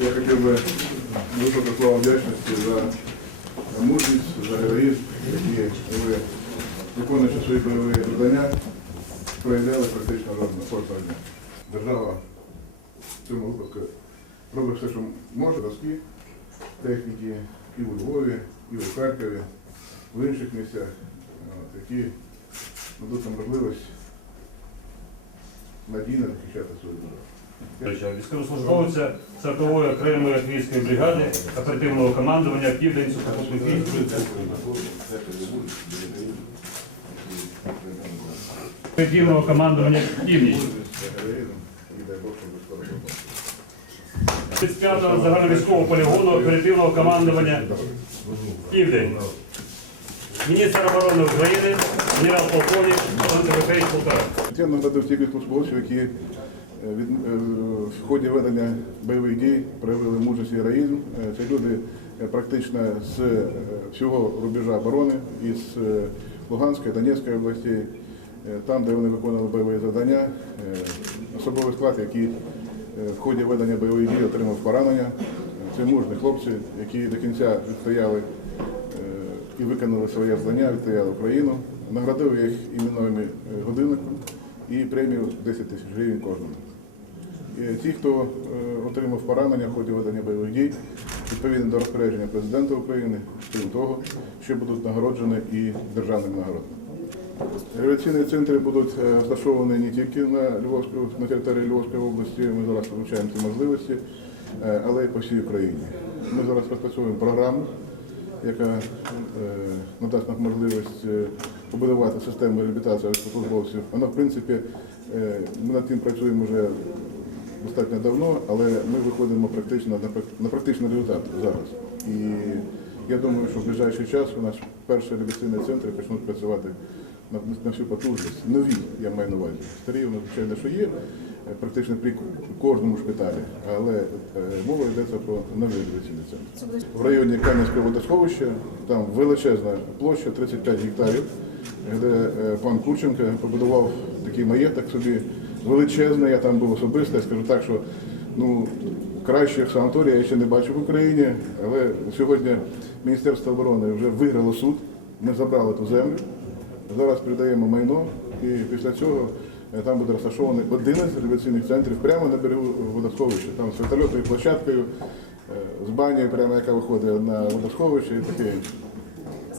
я хотів би висловити слова вдячності за мужність, за героїзм, які ви, виконуючи свої бойові завдання, проявляли практично кожного дня. Держава в цьому випадку робить все, що може, доски, техніки і у Львові, і у Харкові, в інших місцях, які дадуть нам можливість надійно захищати свою державу. Військовослужбовця 40-ї окремої артилерійської бригади оперативного командування Південь сухопутних. Оперативного командування Північ. Героїзм і дай Бог, щоб ви скоро 35-го загальновійськового полігону оперативного командування Південь. Міністр оборони України, генерал-полковник Олександр Михайлович Полтора. Я нагадав тих службовців, які е, е, в ході ведення бойових дій проявили мужність і героїзм. Е, Це люди практично з всього рубежа оборони, із Луганської, Донецької областей, е, там, де вони виконували бойові завдання, особовий склад, який в ході ведення бойових дій отримав поранення. Це мужні хлопці, які до кінця відстояли і виконали своє завдання, відстояли Україну. Наградив їх іменними е, годинником і премію 10 тисяч гривень кожному. Ті, хто е, отримав поранення в ході ведення бойових дій, відповідно до розпорядження президента України, крім того, ще будуть нагороджені і державними нагородами. Реабілітаційні центри будуть е, розташовані не тільки на Львовську, на території Львовської області, ми зараз вивчаємо ці можливості, але й по всій Україні. Ми зараз розпрацьовуємо програму, яка е, надасть нам можливість е, побудувати систему реабілітації військовослужбовців. Вона, в принципі, е, ми над тим працюємо вже достатньо давно, але ми виходимо практично на прак- на практичний результат зараз. І я думаю, що в ближайший час у нас перші реабілітаційні центри почнуть працювати на, на всю потужність. Нові, я маю на увазі. Старі, вони, звичайно, що є, е, практично при кожному шпиталі, але е, мова йдеться про нові реабілітаційні центри. В районі Кам'янського водосховища там величезна площа, 35 гектарів, де е, пан Курченко побудував такий маєток собі величезний. Я там був особисто. Я скажу так, що ну кращих санаторія я ще не бачив в Україні, але сьогодні Міністерство оборони вже виграло суд. Ми забрали ту землю. Зараз передаємо майно, і після цього е, там буде розташований 11 революційних центрів прямо на берегу водосховища. Там з вертольотною площадкою, е, з банією, прямо яка виходить на водосховище і таке інше.